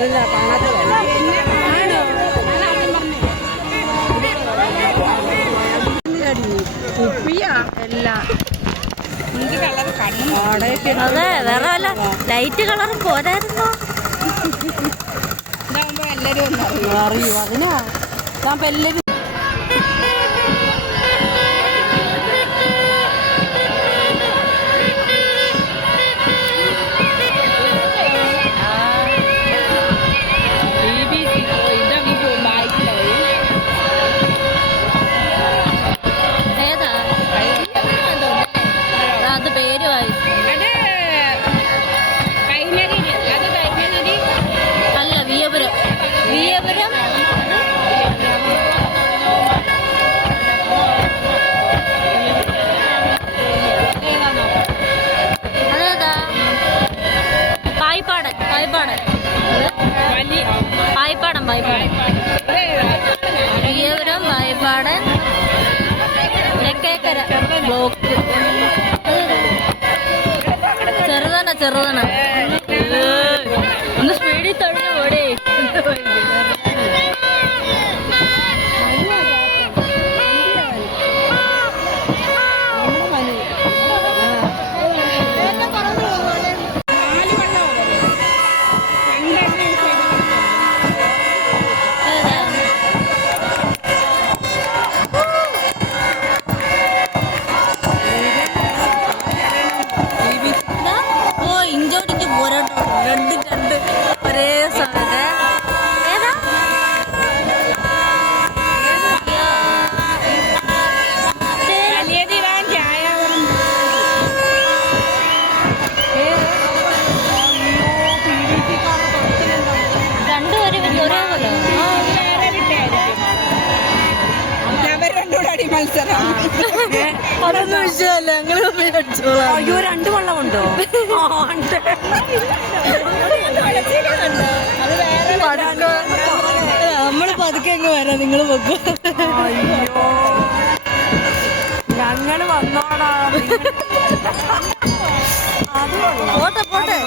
ഇല്ല കാണാത്ത കുപ്പിയാ എല്ലാം അതെ വേറെ വല്ല ലൈറ്റ് കളറും പോരായിരുന്നോ? അറിയൂ. അതിനാ. എല്ലാരും പായിപ്പാടൻ പായിപ്പാടൻ വായ്പാടൻ പായിപ്പാടൻ വായ്പാടൻ തെക്കേക്കര ബ്ലോക്ക്. ചെറുതാണ് ചെറുതാണ്. ഒന്ന് സ്പീഡിൽ തൊഴിഞ്ഞു പോടേ അതൊന്നും വിഷയമല്ല ഞങ്ങൾ അടിച്ചോളാം. അയ്യോ രണ്ട് വള്ളമുണ്ടോ? നമ്മൾ പതുക്കെ അങ്ങ് വരാം നിങ്ങൾ വെക്കും അയ്യോ. ഞങ്ങൾ വന്നോടാ. അത് പോട്ടെ. പോട്ടെ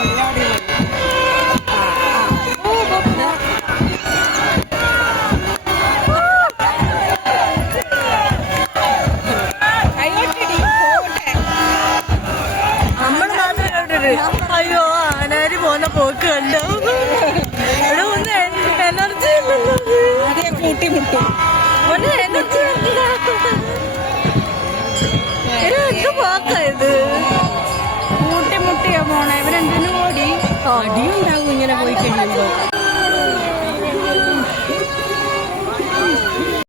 കണ്ടിട്ട് അയ്യോ ആനാരി പോന്ന പോക്ക് കണ്ടോ? ഇവിടെ ഒന്ന് എനർജി കൂട്ടിമുട്ടും ഒന്ന് എനർജി എന്ത് പോക്കാ ഇത്? കൂട്ടിമുട്ടിയാ പോണേ ഇവരെന്തിനു ഓടി? അടിയുണ്ടാകും ഇങ്ങനെ പോയി കഴിയുമ്പോ.